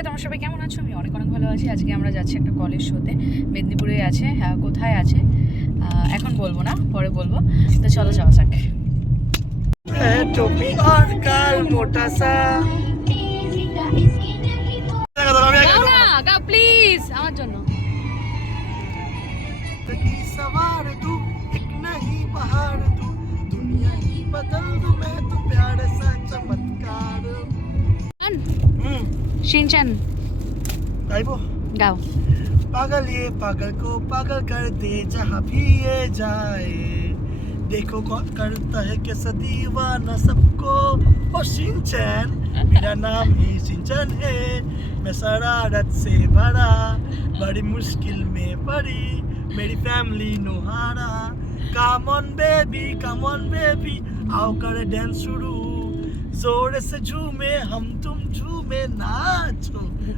তোমার সবাই কেমন আছো আমি অনেক অনেক ভালো আছি আজকে আমরা যাচ্ছি একটা কলেজ শোতে মেদিনীপুরে আছে হ্যাঁ কোথায় আছে আহ, এখন বলবো না পরে বলবো তো চলো যাওয়া যাক है टोपी और काल मोटा सा গাও না গাও প্লিজ আমার জন্য सवार तू एक नहीं बहार तू दुनिया ही बदल दू मैं तो प्यार सा चमत्कार शिनचैन गाओ पागल ये पागल को पागल कर दे जहाँ भी ये जाए देखो कौन करता है कैसा दीवाना सबको ओ शिनचैन मेरा नाम ही शिनचैन है मैं शरारत से भरा बड़ी मुश्किल में पड़ी मेरी family नुहारा come on baby come on baby आओ करे डांस शुरू ज़ोर से झूमे हम तुम झूम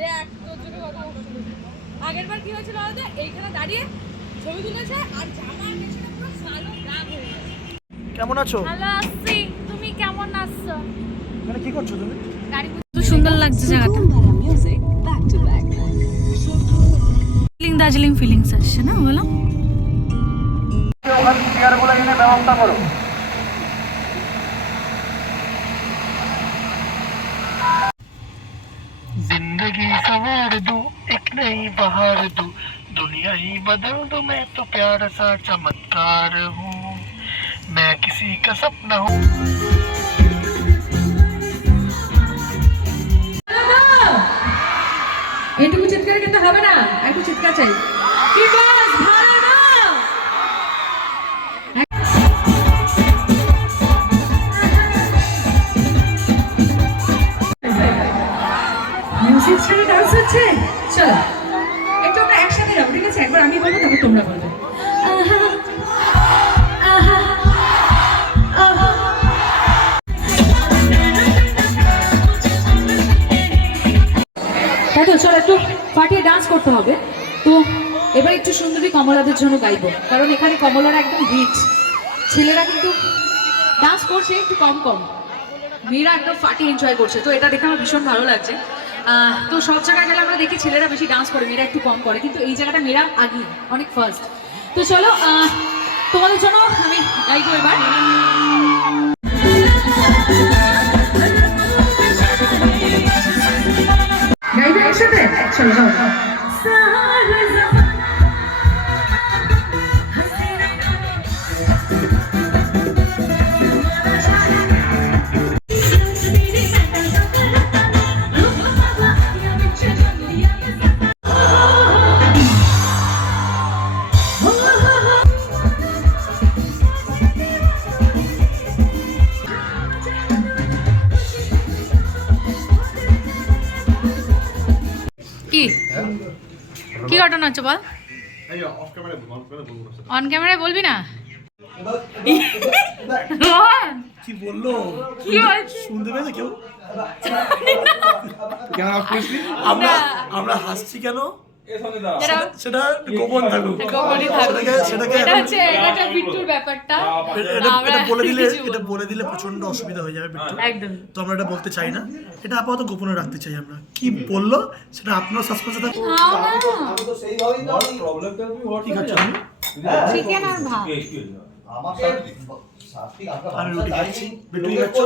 দেখ তোর জন্য কথা বলছি আগের বার কি হয়েছিল বলতো এইখানে দাঁড়িয়ে ছবি তুলেছে আর জামার পেছনে পুরো কালো দাগ হয়ে গেছে কেমন আছো ভালো আছি তুমি কেমন আছো মানে কি করছো তুমি গাড়ি খুব সুন্দর লাগছে জায়গাটা ফিলিং দার্জিলিং ফিলিংস আসছে না বলো जिंदगी सवार दू एक नई बहार दू दुनिया ही बदल दू मैं तो प्यार सा चमत्कार हूँ मैं किसी का सपना हूँ এইটুকু চিৎকার কিন্তু হবে না একটু চিৎকার চাই তারপর তোমরা বলবে। তো চল একটু ফাটিয়ে ডান্স করতে হবে। তো এবার একটু সুন্দরী কমলাদের জন্য গাইবো, কারণ এখানে কমলারা একদম হিট ছেলেরা কিন্তু ডান্স করছে একটু কম কম। মেয়েরা একদম ফাটি এনজয় করছে। তো এটা দেখে আমার ভীষণ ভালো লাগছে। তো সব জায়গায় গেলে আমরা দেখি ছেলেরা বেশি ডান্স করে মেয়েরা একটু কম করে কিন্তু এই জায়গাটা মেয়েরা আগে অনেক ফার্স্ট তো চলো আহ, তোমাদের জন্য আমি গাইবো এবার। গাইবে একসাথে? চলো যাও কি? কি ঘটনা হচ্ছে বল? অন ক্যামেরায় বলবি না? কি বলল? কি শুনতে পেয়েছে কেউ? আমরা আমরা হাসছি কেন? সেটা গোপন থাকুক। সেটাকে সেটাকে এটা বলে দিলে এটা বলে দিলে প্রচণ্ড অসুবিধা হয়ে যাবে একদম। তো আমরা এটা বলতে চাই না। এটা আপাতত গোপনে রাখতে চাই আমরা। কি বলল? সেটা আপনার সাসপেন্সে থাকুক। খাও না। কি খাচ্ছ তুমি? চিকেন আর ভাত। আমি রুটি খাচ্ছি। বিট্টু কি খাচ্ছ?